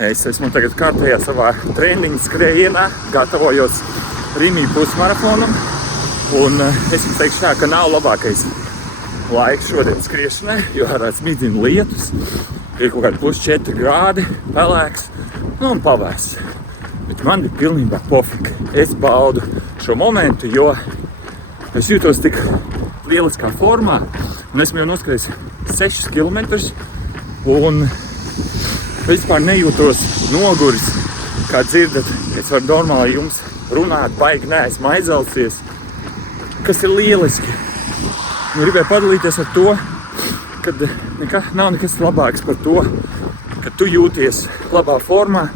Es esmu tagad kārtējā savā treniņa skrējienā, gatavojos Rimī pusmaratonam. Un es jums teikšu tā, ka nav labākais laiks šodien skriešanai, jo smidzina lietus. Ir kaut kādi +4 grādi, pelēks, un pavēss. Bet man ir pilnībā pofika. Es baudu šo momentu, jo es jūtos tik lieliskā formā. Un esmu jau noskrējis 6 kilometrus. Un vispār nejūtos noguris, kā dzirdat. Es varu normāli jums runāt, baigi neesmu aizelsies, kas ir lieliski. Gribēju padalīties ar to, kad nav nekas labāks par to, ka tu jūties labā formā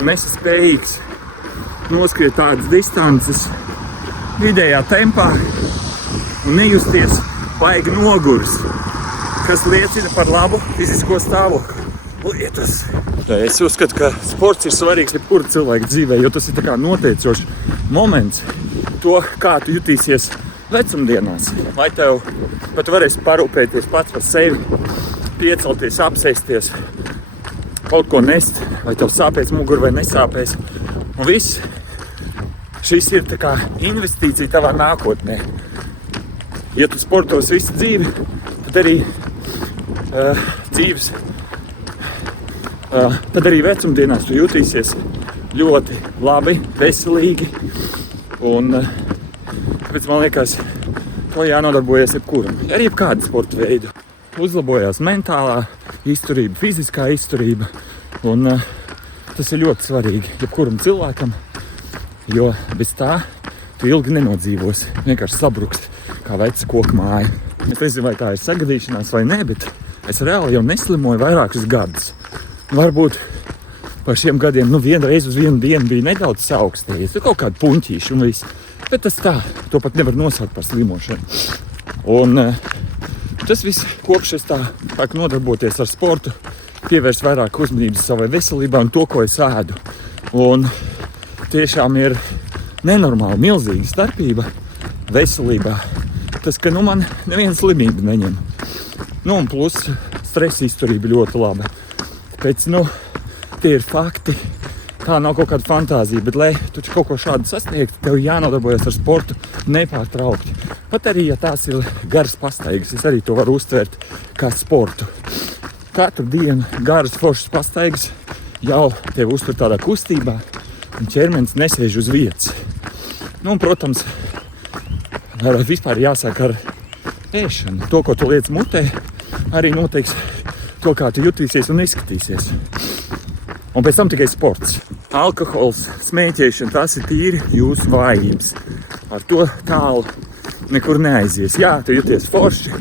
un esi spējīgs noskriet tādas distances vidējā tempā un nejusties baigi noguris, kas liecina par labu fizisko stāvokli. Lietas. Es uzskatu, ka sports ir svarīgs jebkura cilvēka dzīvē, jo tas ir tā kā noteicošs moments to, kā tu jutīsies vecumdienās. Vai tu varēsi parūpēties pats par sevi, piecelties, apsēsties, kaut ko nest, vai tev sāpēs mugura vai nesāpēs. Un viss šis ir tā kā investīcija tavā nākotnē. Ja tu sportos visu dzīvi, tad arī vecumdienās tu jutīsies ļoti labi, veselīgi. Un tāpēc man liekas, to jānodarbojas jebkuram. Ar jebkādu sporta veidu. Uzlabojās mentālā izturība, fiziskā izturība. Un tas ir ļoti svarīgi jebkuram cilvēkam, jo bez tā tu ilgi nenodzīvosi. Vienkārši sabrukst kā veca koka māja. Es nezinu, vai tā ir sagadīšanās vai ne, bet es reāli jau neslimoju vairākus gadus. Varbūt par šiem gadiem vienreiz uz vienu dienu bija nedaudz saaugstējies, kaut kādu puņķīšu un viss. Bet tas tā, to pat nevar nosaukt par slimošanu. Un tas viss kopš es tā sāku nodarboties ar sportu, pievērst vairāk uzmanības savai veselībā un to, ko es ēdu. Un tiešām ir nenormāli milzīga starpība veselībā. Tas, ka man neviena slimība neņem. Un plus stresa izturība ļoti laba. Tāpēc, tie ir fakti. Tā nav kaut kāda fantāzija, bet, lai tu kaut ko šādu sasniegtu, tev jānodarbojas ar sportu nepārtraukti. Pat arī, ja tās ir garas pastaigas, es arī to varu uztvert kā sportu. Katru dienu garas foršas pastaigas jau tevi uztur tādā kustībā, un ķermenis nesēž uz vietas. Un, protams, vispār jāsāk ar ēšanu. To, ko tu liec mutē, arī noteiks to, kā tu jutīsies un izskatīsies. Un pēc tam tikai sports. Alkohols, smēķēšana, tas ir tīri jūsu vājības. Ar to tālu nekur neaizies. Jā, tu jūties forši.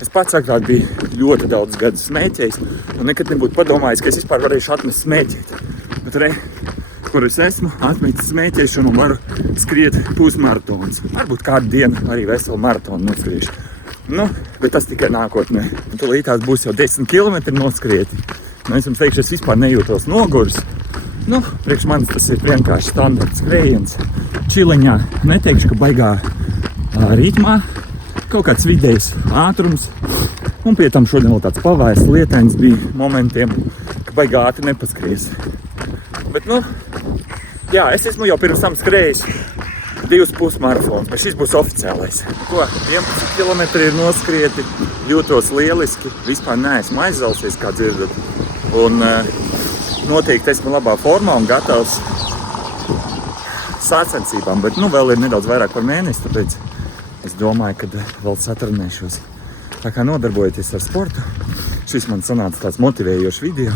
Es pats agrāk biju ļoti daudz gadus smēķējis un nekad nebūtu padomājis, ka es vispār varēšu atmest smēķēt. Bet kur es esmu, atmetis smēķēšanu un varu skriet pusmaratons. Varbūt kādu dienu arī veselu maratonu noskriešu. Bet tas tikai nākotnē. Tūlīt tās būs jau 10 kilometri noskrieti. Es jums teikšu, es vispār nejūtos noguris. Priekš manis tas ir vienkārši standarts skrējiens. Čiliņā neteikšu, ka baigā ritmā. Kaut kāds vidējs ātrums. Un pie tam šodien vēl tāds pavēsts lietains bija momentiem, ka baigā ātri nepaskries. Bet, es esmu jau pirms tam skrējis 2 pusmaratonus, bet šis būs oficiālais. 11 kilometri ir noskrieti, jūtos lieliski, vispār neesmu aizelsies, kā dzirdat. Un noteikti esmu labā formā un gatavs sacensībām, bet vēl ir nedaudz vairāk par mēnesi, tāpēc es domāju, ka vēl satrenēšos. Tā kā nodarbojieties ar sportu, šis man sanāca tāds motivējošs video.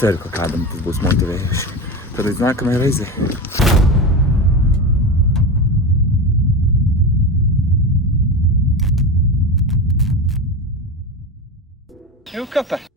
Ceru, ka kādam tas būs motivējoši. Tad līdz nākamajai reizei. Jo, kāpēc?